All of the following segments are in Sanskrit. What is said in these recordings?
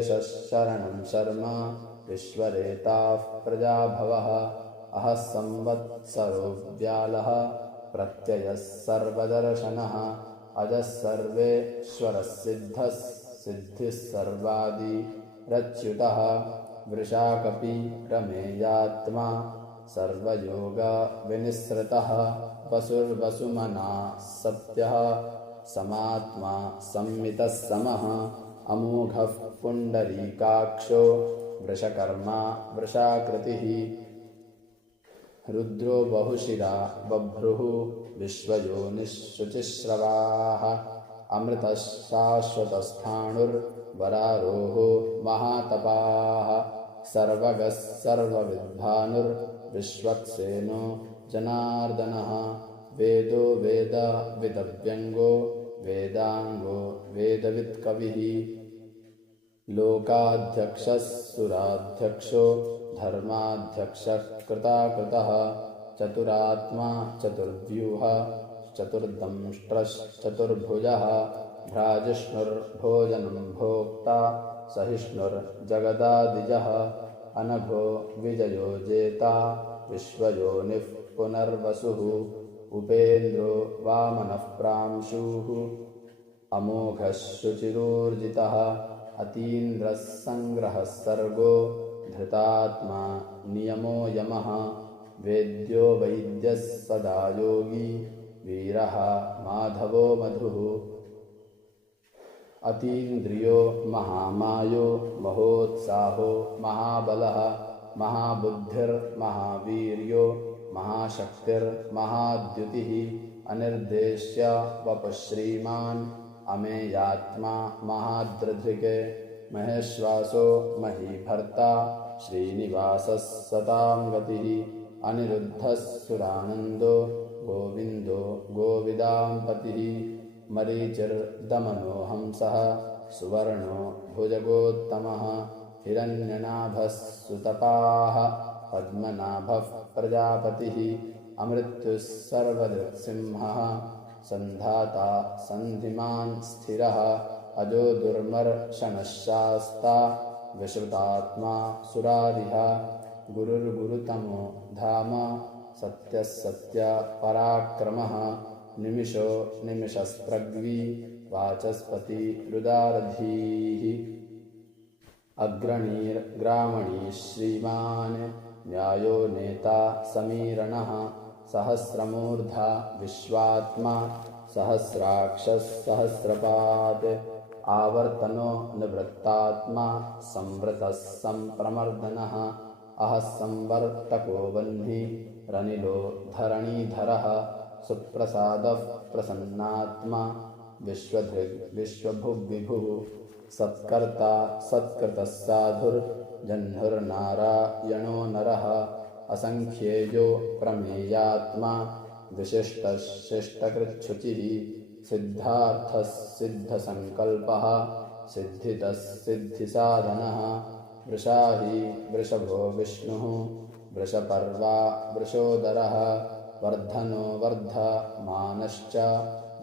शरणं शर्म विश्वरेताः प्रजाभवः अहः संवत्सरो व्यालः प्रत्ययः सर्वदर्शनः अजः सर्वेश्वरः सिद्धिः सर्वादिरच्युतः वृषाकपि रमेयात्मा सर्वयोगविनिसृतः वसुर्वसुमना सत्यः समात्मा संमितः समः अमोघः पुण्डरीकाक्षो वृषकर्मा वृषाकृतिः रुद्रो बहुशिरा बभ्रुः विश्वयोनिः शुचिश्रवाः अमृतः शाश्वतस्थाणुर्वरारोहो महातपाः सर्वगः सर्वविद्भानुर्विश्वक्सेनो जनार्दनः वेदो वेदविदव्यङ्गो वेदाङ्गो वेदवित्कविः लोकाध्यक्षः सुराध्यक्षो धर्माध्यक्षः कृताकृतः चतुरात्मा चतुर्व्यूहः चतुर्दंष्ट्रश्चतुर्भुजः भ्राजिष्णुर्भोजनं भोक्ता सहिष्णुर्जगदादिजः अनघो विजयो जेता विश्वयोनिः पुनर्वसुः उपेन्द्रो वामनः प्रांशुः अमोघः शुचिरोर्जितः अतीन्द्रः सङ्ग्रहः सर्गो धृतात्मा नियमो यमः वेद्यो वैद्यः सदा योगी वीरः माधवो मधुः अतीन्द्रियो महामायो महोत्साहो महाबलः महाबुद्धिर्महावीर्यो महाशक्तिर्महाद्युतिः अनिर्देश्य वपुश्रीमान् अमेयात्मा महादृधिक् महेश्वासो महीभर्ता श्रीनिवासः सतां गतिः अनिरुद्धः सुरानन्दो गोविन्दो गोविदाम्पतिः मरीचिर्दमनो हंसः सुवर्णो भुजगोत्तमः हिरण्यनाभः सुतपाः पद्मनाभः प्रजापतिः अमृत्युः सर्वदृक्सिंहः सन्धाता सन्धिमान् स्थिरः अजो दुर्मर्शनः शास्ता विश्रुतात्मा सुरारिः गुरुर्गुरुतमो धाम सत्यः सत्यपराक्रमः निमिषो निमिषस्पृग्वी वाचस्पतिरुदारधीः अग्रणीर्ग्रामणी श्रीमान् न्यायो नेता समीरणः सहस्रमूर्धा विश्वात्मा सहस्राक्षः सहस्रपात् आवर्तनो निवृत्तात्मा संवृतः संप्रमर्दनः अहः संवर्तको वह्निरनिलो धरणीधरः सुप्रसादः प्रसन्नात्मा विश्वधृग् विश्वभुग्विभुः सत्कर्ता सत्कृतः साधुर्जह्नुर्नारायणो नरः असङ्ख्येयो प्रमेयात्मा विशिष्टः शिष्टकृच्छुचिः सिद्धार्थः सिद्धसङ्कल्पः सिद्धितः सिद्धिसाधनः वृषाही वृषभो विष्णुः वृषपर्वा वृषोदरः वर्धनो वर्धमानश्च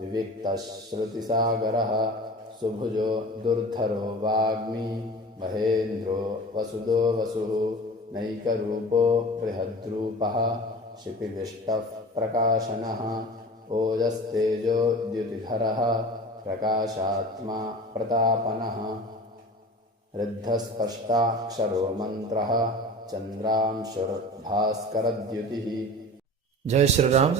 विविक्तः श्रुतिसागरः सुभुजो दुर्धरो वाग्मी महेन्द्रो वसुदो वसुः नैकरूपो बृहद्रूपः शिपिविष्टः प्रकाशनः ओजस्तेजो द्युतिधरः प्रकाशात्मा प्रतापनः ऋद्धस्पष्टाक्षरो मन्त्रः चन्द्रांशुर्भास्करद्युतिः। जय श्री राम।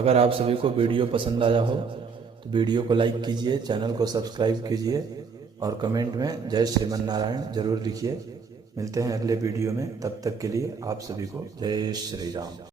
अगर आप सभी को वीडियो पसंद आया हो तो वीडियो को लाइक कीजिए, चैनल को सब्सक्राइब कीजिए और कमेंट में जय श्रीमन्नारायण जरूर लिखिए। मिलते हैं अगले वीडियो में, तब तक के लिए आप सभी को जय श्री राम।